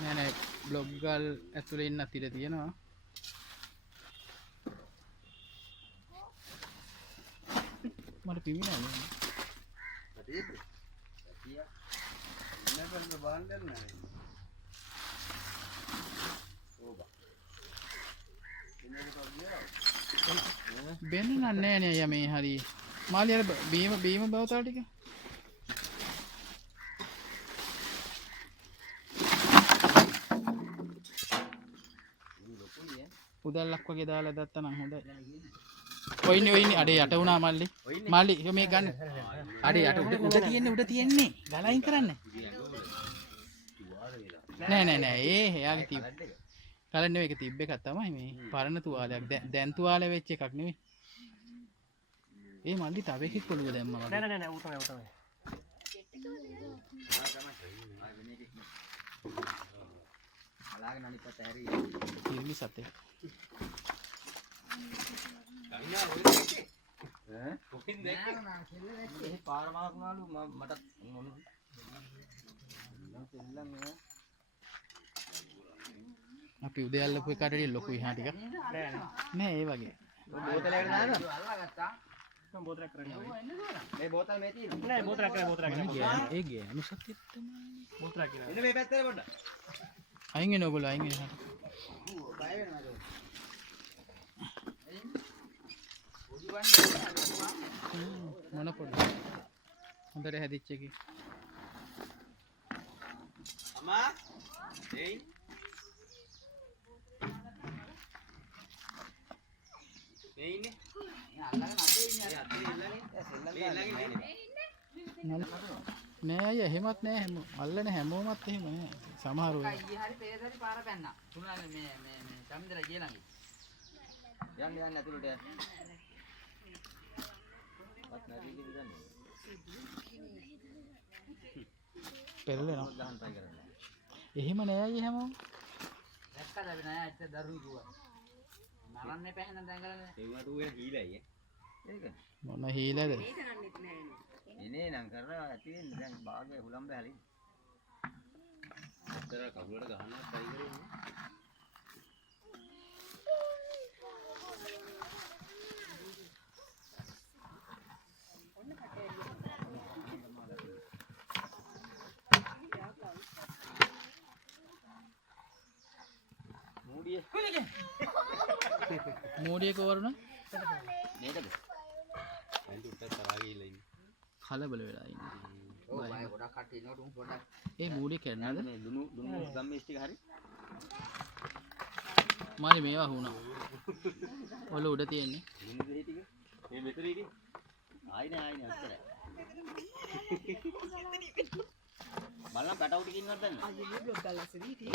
නෑ නෑ බ්ලොග් ගල් ඇතුලේ ඉන්නත් ඉඩ තියෙනවා. මට පිවිලා නෑ. හරිද? සතිය. ඉන්නකල්ම බාන්න නෑ. ඕබා. බෙන්න නෑ නේ අයියා මේ හරි. මාළි අර බීම බවතාල ටික. උදැල්ලක් වගේ දාලා දැත්තා නම් හොඳයි. ඔයිනේ අඩේ යට වුණා මල්ලි. මල්ලි මේ ගන්න. අඩේ යට උඩ තියෙන්නේ. ගලයින් කරන්න. නෑ ඒ එයාගේ තිබ්බ. කලින් නෙවෙයි ඒක තිබ්බ එකක් තමයි මේ පරණ තුවාලයක්. දැන් තුවාලෙ වෙච්ච එකක් නෙවෙයි. ඒ මල්ලි තව එකෙක් කොළුව දැම්මා වගේ. නෑ ඌ තමයි. අලාගෙන අනිත් පැත්ත හැරි. කිරිලි සතේ. ගන්නා ඔය දෙකේ. ඈ? කොකින් දෙකේ. නෑ කෙල්ල දැක්කේ. ඒ පාර මාකුණාලු මට මොන. නම් කෙල්ලන් නෑ. අපි උදේ අල්ලපු එකට ලොකු ඉහා ටිකක්. නෑ ඒ වගේ. බෝතලයකට දානවා. අල්ලගත්තා. මම බෝතලයක් කරගෙන මේ බෝතල් මේ තියෙනවා. නෑ බෝතලයක් කරගෙන ඒ ගියා. අනුසත් තමයි. බෝතලයක් කියලා. එන්න මේ පැත්තට පොඩ්ඩක්. අයින් එන ඔයගොල්ලෝ අයින් එන්න. බය වෙනවද? මොන පොඩ්ඩක්. හොඳට හැදිච්ච එකේ. අම්මා එයි. මේ ඉන්නේ. අල්ලගෙන අතේ ඉන්නේ. අතේ ඉල්ලන්නේ. නෑ අයියා එහෙමත් නෑ අල්ලන හැමෝමත් එහෙම නෑ. සමහරව. අයියේ හරි පේදරි පාර පැන්නා. තුනන්නේ මේ චමින්දලා ගියලඟ. යන්න ඇතුළට යන්න. වත් නැති ඉඳි ගන්න. පෙරලනවා. ගහන්න try කරන්න. එහෙම නෑ අයියේ හැමෝම. දැක්කද අපි නෑ ඇත්ත දරුණු කිව්වා. නරන්නේ පැහැන දැඟලනේ. ඒ වුණාට ඌ හීලයි ඒක. මොන හීලද? ඒක නන්නෙත් නෑනේ. එනේ නම් කරනවා ඇති වෙන්නේ දැන් භාගය හුලම් බැලි. අතර කවුලට ගහන්නත් try කරේ. मूडिये मूडिये कोवरुना නේදද දැන් උඩට තරහා ගිහිල්ලා ඉන්නේ කලබල වෙලා ඉන්නේ ඔව් බය ගොඩක් කට්ටිය ඉන්නකොට උන් පොඩක් ඒ मूडिये කරනද මේ ලුණු ගම්මේස් ටික හරි මාළි මේවා වුණා ඔල උඩ තියෙන්නේ ලුණු දෙහි ටික මේ මෙතන ඉන්නේ ආයිනේ අච්චරයි බලන්න පැටවු ටික ඉන්නවද දැන් අයියෝ බ්ලොග් ගාලා ඉතින්